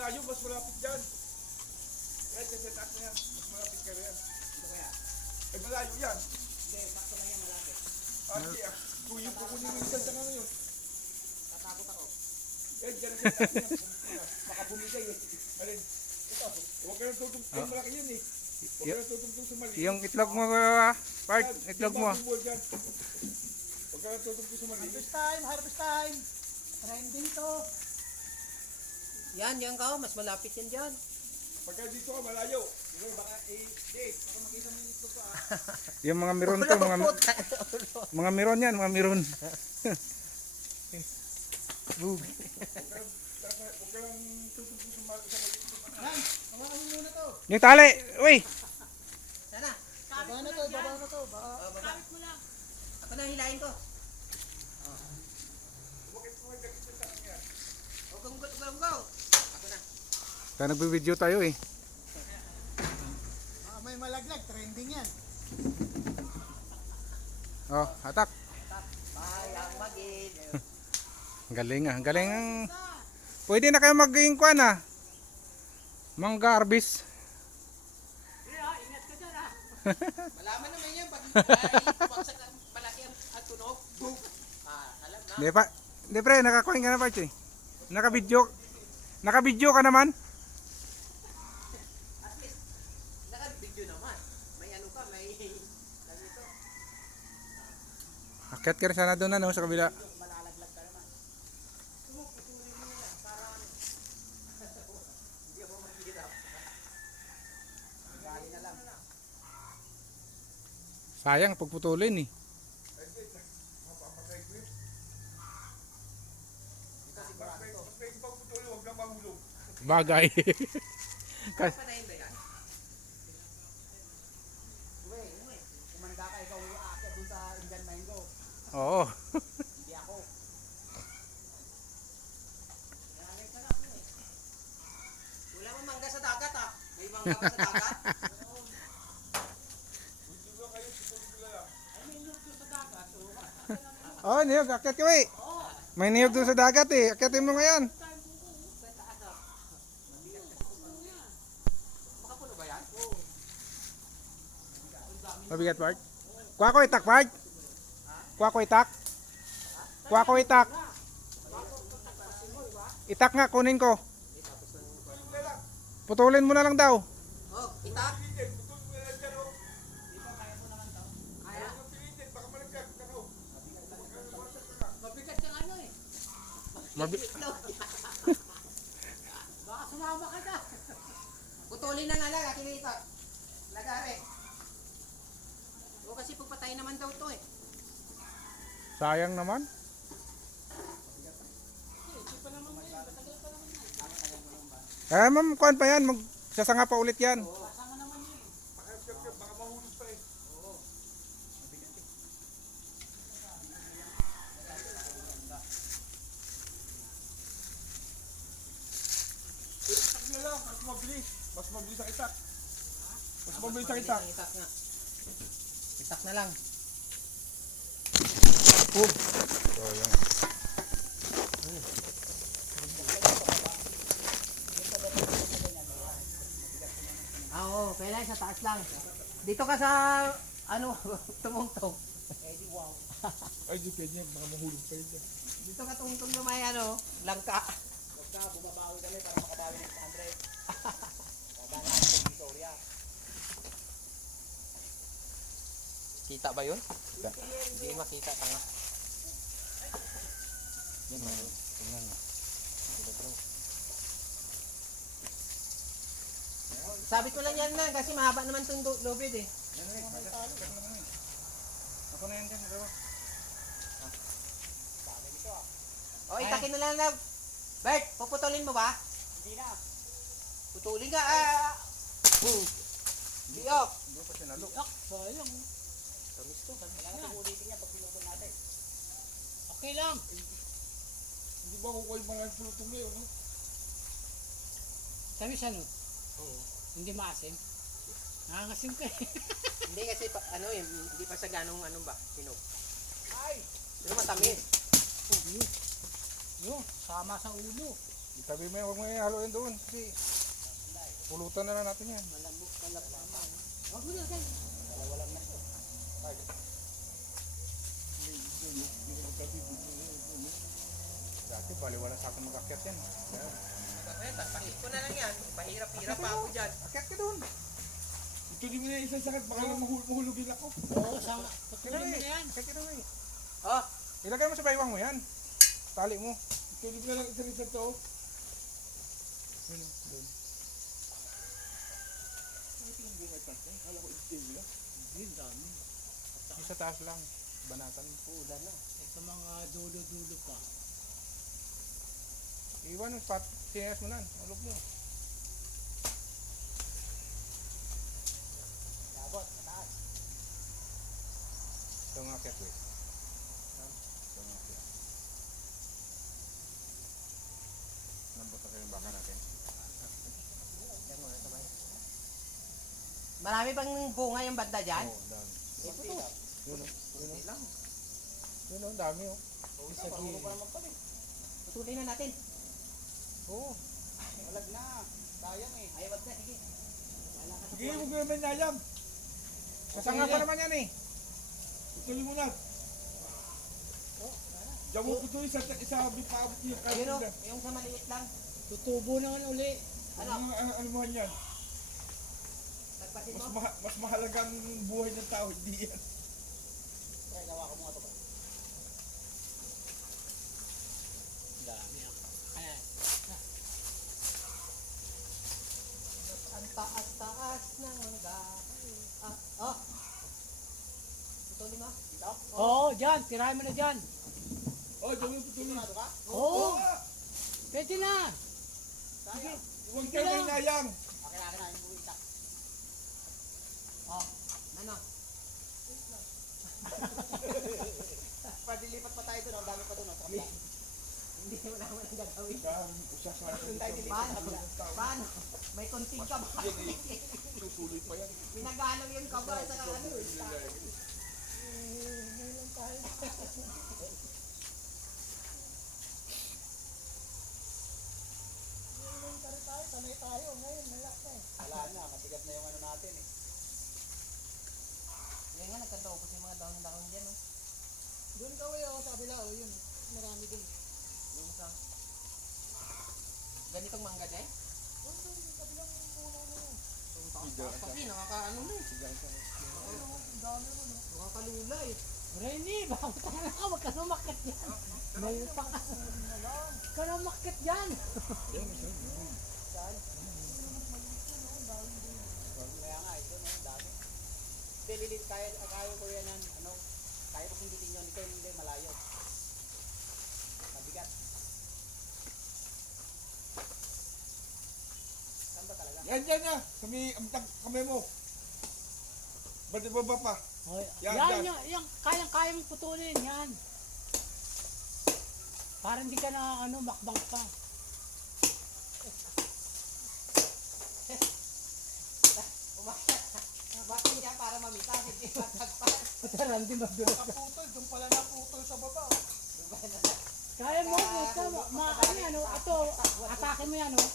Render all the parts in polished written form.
malayo, mas malapit dyan. Yan, set up na yan. Mas malapit ka rin. Ito kaya? Ay, malayo yan. Hindi, bakto na yan malapit. Hindi ah. Kung yung kukunin mo yung sa ngayon. Tatakot ako. Eh, dyan ang set up niya. Baka bumigay eh. Alin? Ito, huwag ka nang tutugtong malaki yun eh. Huwag ka nang tutugtong sa mali. Yung itlog mo, part, itlog mo. Huwag ka nang tutugtong sa mali. Harvest time, harvest time. Trending to. Yan ka, mas malapit yan dyan. Pagka dito ka, malayo. Baka baka makita mo yung itlog ko ah. Yung mga meron to, mga meron yan, mga meron. Huwag ka nang tutugtong sa mali. Yan, hawakan mo muna to. Yung tali, uy! Sana. Baba na to, baba na to. Baba. Mo lang. Ako na hilahin ko. Bakit mo yung dagit sa akin yan? Go. Ako na. Kaya nagbe-video tayo eh. May malaglag, trending yan. Oh, atak. Bayang magid. Galing ah, galing ang... Pwede na kayo maging kuan ah. Mangga harvest. Ingat ka dyan ah. Malaman naman yan, pag pumaksak ang malaki ang tunog. Boom. Alam na. Di pa, di pre, nakakuha ka na part eh. Naka-video ka naman. At least, naka-video naman. May ano ka, may ganito. Akyat ka rin sana doon ano, sa kabila. Malalaglag ka naman. Putulin mo yan, para hindi ako mahirap. Gali na lang. Sayang pagputulin eh. Mapapatay ko yun. Ito sigurado to. Basta yung pagputuli, huwag na mahulog. Bagay. Kas Panayin ba yan? Uwe. Kumanda ka, ikaw aakyat dun sa Indian Mango. Oo. Hindi ako. Lalagay ka na ako eh. Wala mang mangga sa dagat ah. May mangga ba sa dagat? Hindi ba kayo, putuli ko lang. Ay, may niyog doon sa dagat. Oh, niyog, akyat ka eh. May niyog doon sa dagat eh. Akyatin mo ngayon. Makapuno ba yan? Oo. Mabigat part. Kuha ko itak part. Kuha ko itak. Kuha ko itak. Itak nga, kunin ko. Putulin mo na lang daw. Oh, itak. Pilitin, putuli mo lang dyan, oh. Kaya. Pilitin, baka malaglag ka, oh. Mabigat yung ano eh. Mabi- Baka sumama ka na. Putulin na nga lang, akinita. Lagare. O kasi pagpatay naman daw to eh. Sayang naman. Ma'am, kuhan pa yan. Magsasanga pa ulit yan. Kasama naman yun eh. Pakiramdam, baka mahulog pa eh. Itak na lang, mas mabilis. Mas mabilis ang itak. Mas mabilis ang itak. Itak nga. Itak na lang. So, yung... Ah, oo, kailan sa taas lang. Dito ka sa ano, tumungtong. Ay, di pwede yan, baka mahulog pa yun dyan. Dito ka tumungtong na may ano, langka. Huwag ka, bumabawi kami para makabawi ng 100. Dadaan natin sa Victoria. Kita ba yun? Hindi makita, tanga. Yan, tingnan mo. Sabit mo lang yan na, kasi mahaba naman itong lobid eh. Ako na yan dyan, bro. O, itakin na lang na. Bert, puputulin mo ba? Hindi na. Putulin ka, Boom. Diok. Hindi pa sinalo. Sayang. Tamis to. Kailangan itong ulitin niya pag pinutol natin. Okay lang. Hindi ba kukuha yung mga pulutong ngayon, no? Tamis ano? Oo. Hindi maasim? Nangangasim ka eh. Hindi kasi, ano eh, hindi pa sa ganong ano ba, hinog. Ay! Pero matamis. Yun, sama sa ulo. Itabi mo yan, huwag mo yan haluin doon. Kasi pulutan na lang natin yan. Wag mo na, guys. Dati baliwala sa akin mag-akyat yan. Pakit ko na lang yan. Pahirap-hirap pa ako dyan. Akyat ka doon. Ito din mo na isang sakit, baka lang mahulugin ako. Oo, patuloy mo na yan. Akyat ka doon eh. Oh, Ilagay mo sa baywang mo yan. Tali mo. Ito din mo na lang isa to. Yun, doon. Kala ko i-stay nila. Hindi, dami. Yung sa taas lang. Banatan mo. ulan na. Eh, sa mga dulo-dulo pa. Iwan mo, sinayas mo na. Ulog mo. Labot, mataas. Ito nga akyat eh. Ito nga akyat. Lambot na kayo yung baka natin. Yan mo, sabay. Marami bang bunga yung banda dyan? Oo, dami. Ito to. Yun o. Hindi lang. Yun o, dami o. Sa gilid. Putulin na natin. Oo. Walag na. Sayang eh. Ay, wag na. Sige. Wala ka sa Sige, huwag mo naman nayam. Kasanga pa naman yan eh. Ituloy mo na. Diyan mo ito isa bipaabot niyo Ayun o, kanina. yung sa maliit lang. Tutubo naman uli. Ano mo yan? Nagpasin mo. Mas mahalagang buhay ng tao, hindi yan. Ay, gawa ko mga to. Dami ako. Ayan. Ang taas-taas ng mangga. Oh. Putulin mo. Dito? Oo, dyan. Tirahin mo na dyan. Oh, diyan mo ituloy. ka? Oo. Pwede na. Sayang. Huwag kayo nang nayam. Okay na, yung buhay itak. Oh, ano? Padilipat pa tayo doon, ang dami pa doon, sa kabila. Hindi mo na ang gagawin. Paano? May konting kaba. Susulit pa yan. Minagalaw yung kaba sa ano. Wala na, matigas na yung ano natin eh. Yan nga, nagkataupos yung mga dahon-dahon dyan, oh. Doon ka sa kabila. Yun. Marami din. Yung sa... Ganitong mangga dyan? Yung taas-taas kasi, nakakaano na eh. Nakakalula eh. Rene, bakit ka na ka? Huwag ka lumakit yan. May pa ka. Huwag ka lumakit dyan. Kaya nga, ito no, dami. Dililit, kaya ko yan ng, ano, kaya ko sinditin yun, ito hindi malayo. Mabigat. Saan ba talaga? Yan dyan na. Kamay mo. Ba't ibaba pa? Oh, Yan, yan, yan. yan, kaya mong putulin, yan. Para hindi ka na makbang pa. Umakin niya para mamita, hindi matagpan. Pataran, di madulas. Kaputol, doon pala naputol sa baba. Kaya mo, ito, atake mo yan, oh.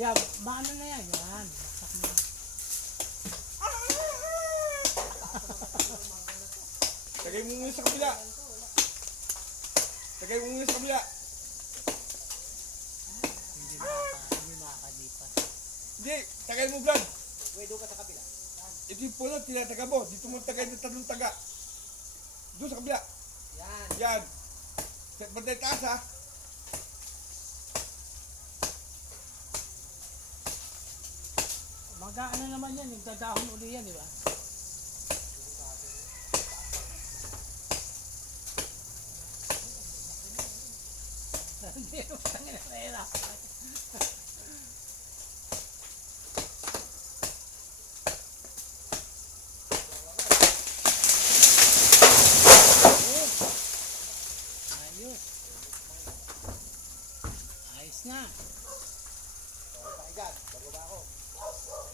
Yan, maano na yan, yan. Saksak mo yan. Tagay mo muna sa kabila. Tagay mo muna sa kabila. Hindi makakalipas. Hindi, tagay mo Brad. Uy, doon ka sa kabila. Ito yung puno, tinataga mo. Dito mo tagay ng tanong taga. Doon sa kabila. Yan. Yan. Bantay taas ha. Mag-ano naman yan, yung dadahon uli yan, di ba? Hindi mo tangin na nahirapan. Ayos. Ayos na. Pakigan, bababa ako.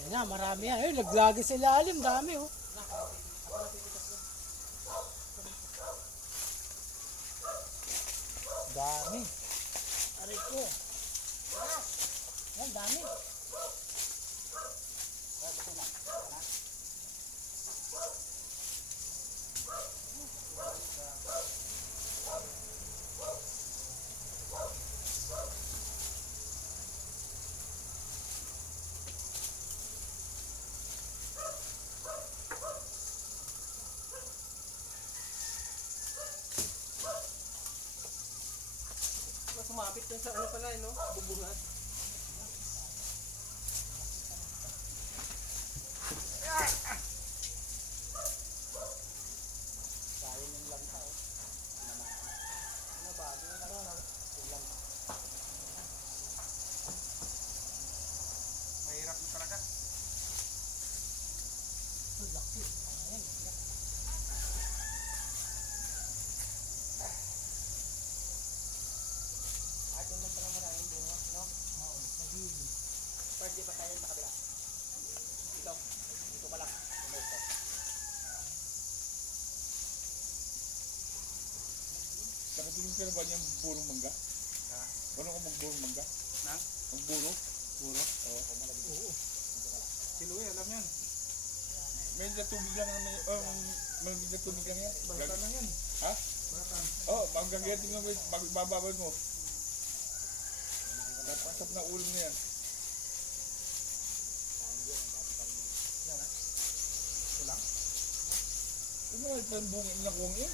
Yan na, marami yan. Ay, naglagi sa ilalim, dami oh. Dami. Aray ko. Sumabit dun sa ano pala, no? Bubungan. Sayang yung lanta, oh. Ano ba? Ano ba? Yung lanta. Mahirap na talaga. At yun lang pala maraming bunga, no? Oo, nagiging. First day pa tayo sa kabila. Dito. Dito pa lang. Dito. Nakatingin ka na ba niyang burong mangga? Ha? Ano ka magburong mangga? Nang? Magburo? Buro? Oo. Oo. Si Louie, alam yan. May tubig lang naman yun. May tubig lang yan. Baratan lang yan. Ha? Baratan. Oo, hanggang kaya tingnan mo, bababad mo. Napasap na ulo niya yan. Yan ha. Ito lang. Ano nga yung bunga inakuha yun?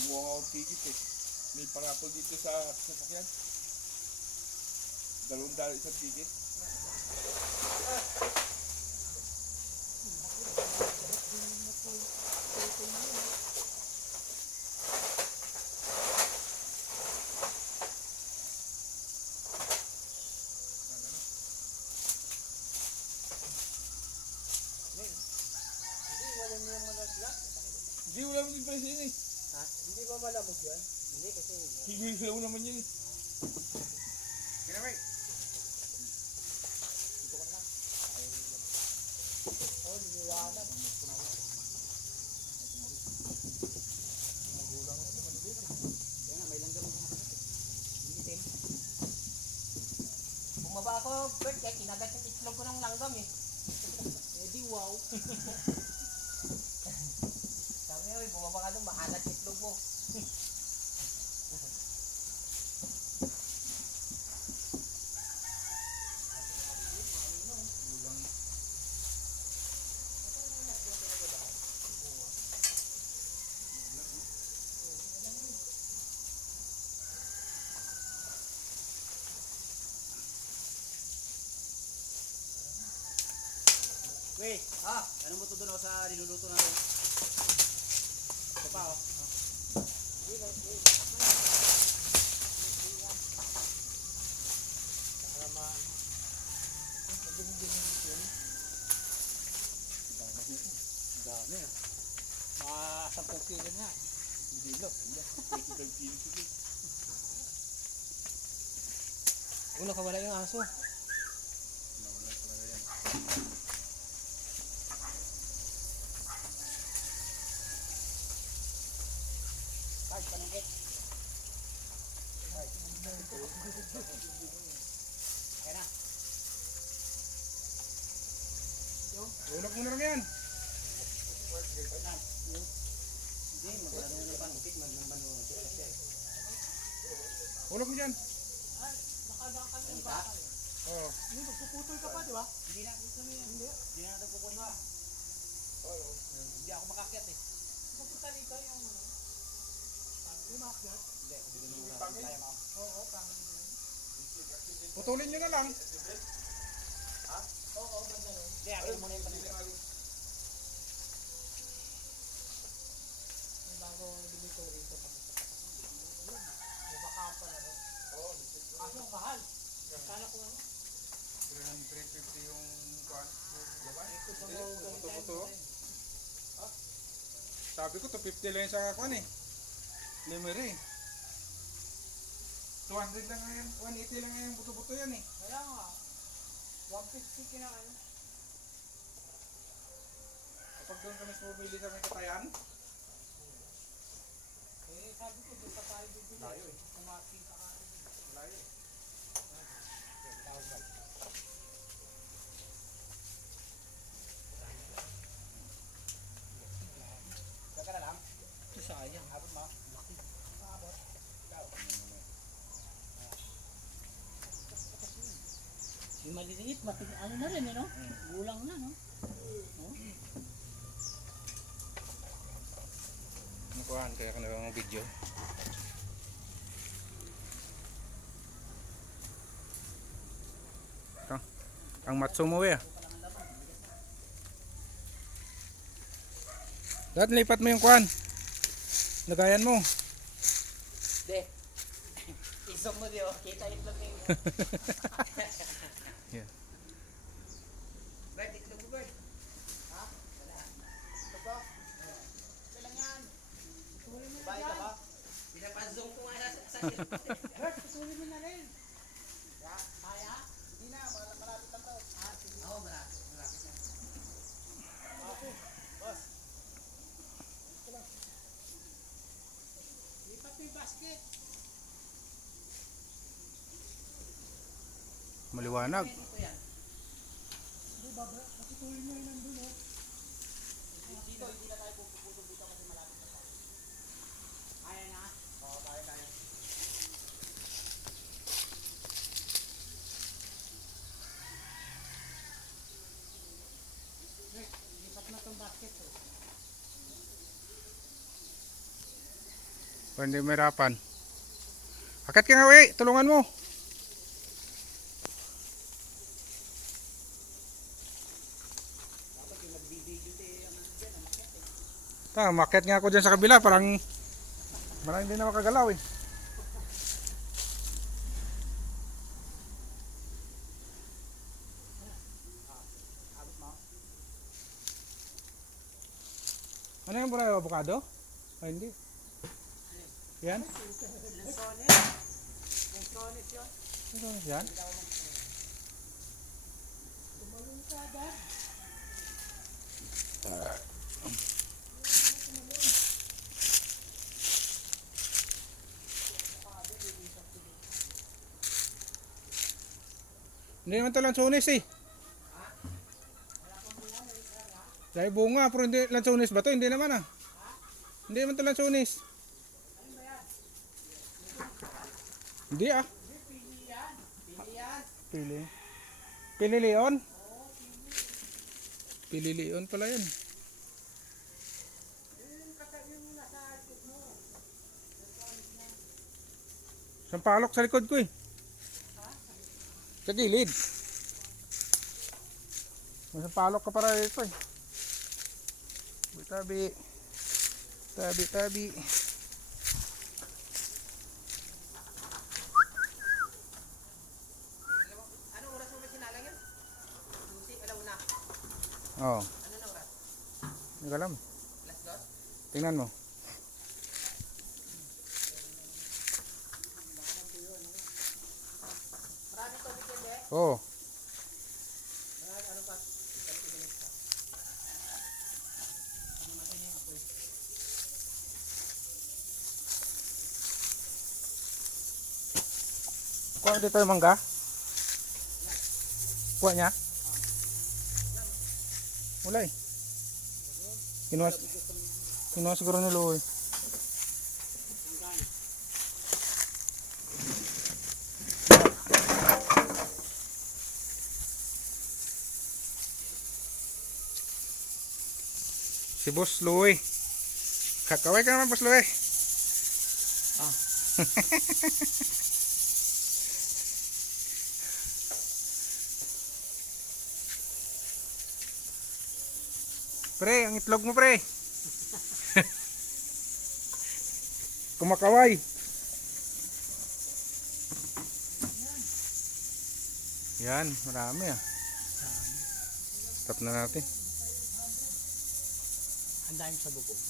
Kumuha nga akong ticket eh. May parapol dito sa sasakyan. $2 isang ticket. Hindi, wala mo yung malaglag. Hindi, wala mo din presyo yun eh. Ha? Hindi ba malamog yun? Hindi kasi... Higil sila naman yun eh. Kinamay. Oh, liliwanag. Kaya nga, may langgam ako itim. Bumaba ako, Bert, kaya kinagat yung itlog ko ng langgam eh. Eh di wow. Sabi nga, bumaba ka doon, maalat yung itlog mo. Wait, ano mo ito doon sa niluluto natin? Ito pa, oh. Para ma... Dami ah. Mga 10 kilo na. Hindi lang. 25 kilos ito. Uno, kawala yung aso. Nawala talaga yan. Kahit paningit. Okay na. Ulog mo na lang yan. Hindi, magkano na paningit, magkano kasi. Ulog mo dyan. Panita? Oo. Hindi, magpuputol ka pa, di ba? Hindi na. Hindi na nagpupunta. Hindi ako makakyat eh. Pupunta rito yung ano. Yung makyat. Hindi, hindi na kaya mo. Oo, pangit. Putulin nyo na lang. Oo, banda ron. Hindi, akin muna yung paningit. Yung bago dito rito. Yung baka pala rin. Kaso ang mahal. Sana ko ano? 350 yung kuhan. Ito pa mo ganito. Puto-puto. Sabi ko, 250 lang yung sa kuhan eh. Memory. 200 lang ngayon, 180 lang ngayon buto-buto yan eh. Kaya nga. 150 kinaan. Kapag doon kami bumili sa may katayan, Eh, sabi ko, doon pa tayo bibili. Layo eh. Kumating ka ka. layo eh. Gagana lang. Sayang. Abot mo. Laki. maliliit, ano na rin, no? Gulang na, no? Nakuhaan kaya ka na video. Ito. Ang Matsumoe ah. Dad, lipat mo yung kuhan. Lagayan mo. De. Isong mo diyo, kita itlog niyo. Yeah. Bird, itlog mo, bird. Ha? Wala. Itlog ko? Kailan yan? Bahay ka ba? Pinapanzong ko nga sa Bert, patuloy mo na rin. Kaya? Hindi na, malapit lang to. Oo, malapit lang. Boss. Lipat mo yung basket. Maliwanag. Dito yan. Patuloy mo yun nandun, oh. Dito, hindi na tayo puputo dito kasi malapit na pa. Kaya na. Oo, kaya. Bert, lipat mo itong basket, oh. Kung hindi mahirapan. Akit ka nga, we. Tulungan mo. Maket nga ako dyan sa kabila. Parang hindi na makagalaw eh. Ano yung burayo? Avocado? Ay, hindi. Yan? Ano yan? Hindi naman ito lansones eh. Dahil bunga, pero hindi lansones ba ito? Hindi naman ah. Hindi naman ito lansones. Hindi ah. Pili. Pili leon? Pili leon pala yun. Sampalok sa likod ko eh. Sa gilid. May sampalok ka para ito eh. Tabi. Tabi. Anong oras mo ba sinalang yun? Lucy, alauna. Oo. Ano na oras? Hindi ko alam. Last dos? Tingnan mo. Marami tubig yan, de. Oo. Ano pa? Kuha dito yung mangga? Kuha niya? Wala eh. Kinuha siguro ni Luhoy. Si Boss Luhoy. Kakaway ka naman, Boss Luhoy. Pre, ang itlog mo pre. Kumakaway. Yan, marami ah. Stop na natin. Ang dami sa bubong.